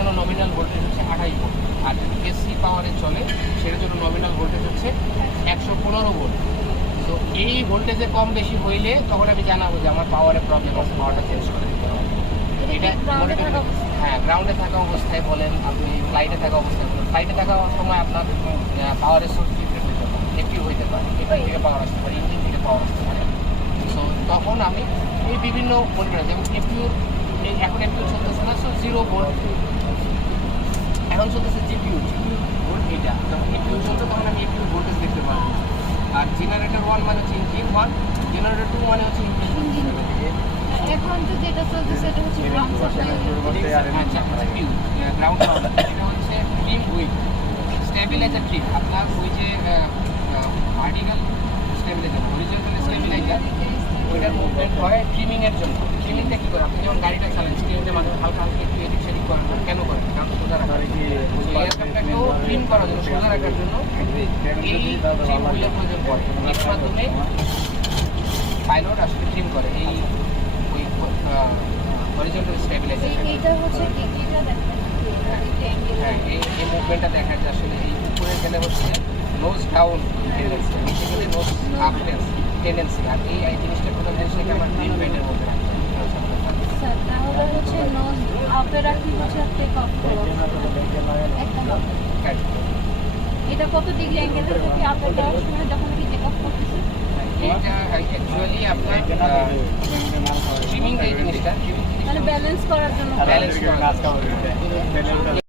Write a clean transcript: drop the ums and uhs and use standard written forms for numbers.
জন্য nominal voltage হচ্ছে 28 volt, আর যদি এসি পাওয়ারে চলে সেটার জন্য নমিনাল ভোল্টেজ হচ্ছে 115 ভোল্ট। তো এই ভোল্টেজে কম বেশি হইলে তখন আমি জানাবো যে আমার পাওয়ারে প্রবলেম আছে, পাওয়ারটা চেঞ্জ করে দিতে হবে। এটা মনে করেন হ্যাঁ, গ্রাউন্ডে থাকা অবস্থায় বলেন, আপনি ফ্লাইটে থাকা অবস্থায় বলেন, ফ্লাইটে থাকা সময় আপনার পাওয়ারের সোর্স ডিফারেন্ট হতে পারে, একটিভ হইতে পারে, এখান থেকে পাওয়ার আসতে পারে, ইঞ্জিন থেকে পাওয়ার আসতে পারে। সো তখন আমি এই বিভিন্ন ভোল্টেজ, যেমন এপিউর, এখন এপিউর চলতেছে না, সো 0 ভোল্ট। এখন চলতেছে জিপিউ ভোল্ট, এটা যখন এপিউর চলছে তখন আমি এপিউর ভোল্টেজ দেখতে পারবো। আর জেনারেটর 1 মানে হচ্ছে ইঞ্জিন 1, জেনারেটর 2 মানে হচ্ছে ইঞ্জিন। এখন তো যেটা চলছে সেটা হচ্ছে গ্রাউন্ড সাপ্লাই। আচ্ছা, গ্রাউন্ড সাপ্লাই এটা হচ্ছে ট্রিম উইথ স্টেবিলাইজার ট্রিম। আপনার ওই যে ভার্টিক্যাল স্টেবিলাইজার, হরিজন্টাল স্টেবিলাইজার, ওইটার মুভমেন্ট হয় ট্রিমিংয়ের জন্য। ট্রিমিংটা কী করে? আপনি যেমন গাড়িটা চালান, স্ক্রিনের মাঝে হালকা হালকা একটু এদিক সেদিক করেন, কেন করেন? কারণ সোজা রাখার এয়ারক্রাফটটাকেও ট্রিম করার জন্য, সোজা রাখার জন্য এই ট্রিম হুইলের প্রয়োজন পড়ে। এর মাধ্যমে পাইলট আসলে ট্রিম করে এই ওই হরিজন্টাল স্টেবিলাইজেশন। এইটা হচ্ছে ডিগ্রিটা দেখেন, হ্যাঁ, এই মুভমেন্টটা দেখা যায় আসলে এই উপরে গেলে হচ্ছে নোজ ডাউন টেন্ডেন্সি, নিচে গেলে নোজ আপ টেন্ডেন্সি। আর এই জিনিসটা কোথাও জিনিসটাকে আমার গ্রিন ব্যান্ডের মধ্যে রাখতে হবে। স্যার তাহলে হচ্ছে নোজ আপে রাখি হচ্ছে টেক অফ করো একদম। এটা কত ডিগ্রি অ্যাঙ্গেলে থাকে আপে দেওয়ার সময় যখন কি টেক অফ করতেছে? এটা অ্যাকচুয়ালি আপনার ট্রিমিং, এই জিনিসটা মানে ব্যালেন্স করার জন্য। ব্যালেন্স করার